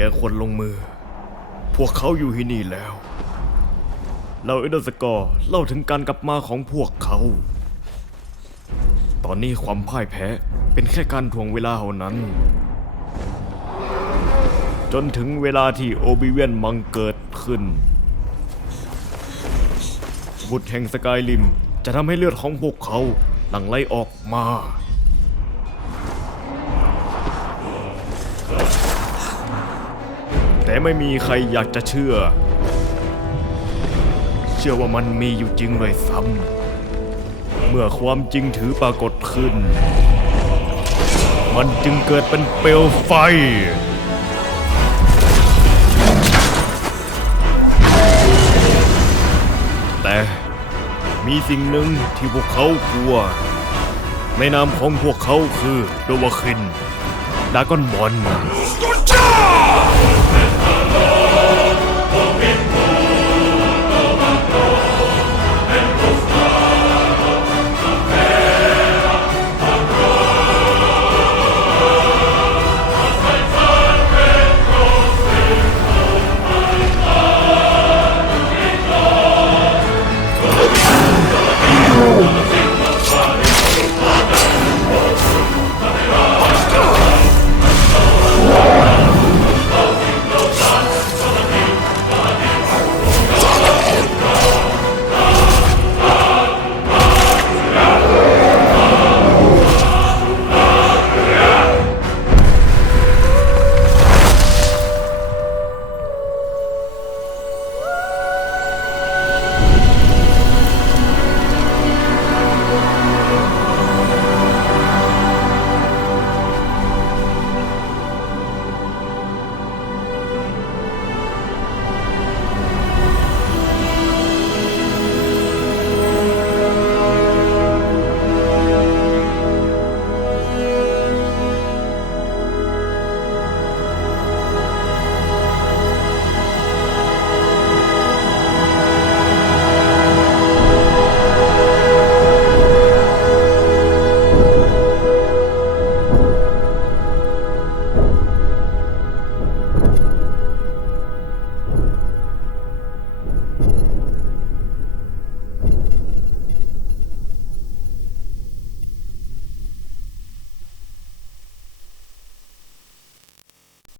แกควรลงมือ พวกเขาอยู่ที่นี่แล้ว เราเอเดอร์สกอร์เล่าถึงการกลับมาของพวกเขา ตอนนี้ความพ่ายแพ้เป็นแค่การทวงเวลาเท่านั้น จนถึงเวลาที่โอบิเวียนมังเกิดขึ้น บุตรแห่งสกายริมจะทำให้เลือดของพวกเขาหลั่งไหลออกมา แต่ไม่มีใครอยากจะเชื่อ เชื่อว่ามันมีอยู่จริงเลยซ้ำเมื่อความจริงถือปรากฏขึ้น มันจึงเกิดเป็นเปลวไฟแต่มีสิ่งหนึ่งที่พวกเขากลัว ในนามของพวกเขาคือโดวาคินดากอนบอล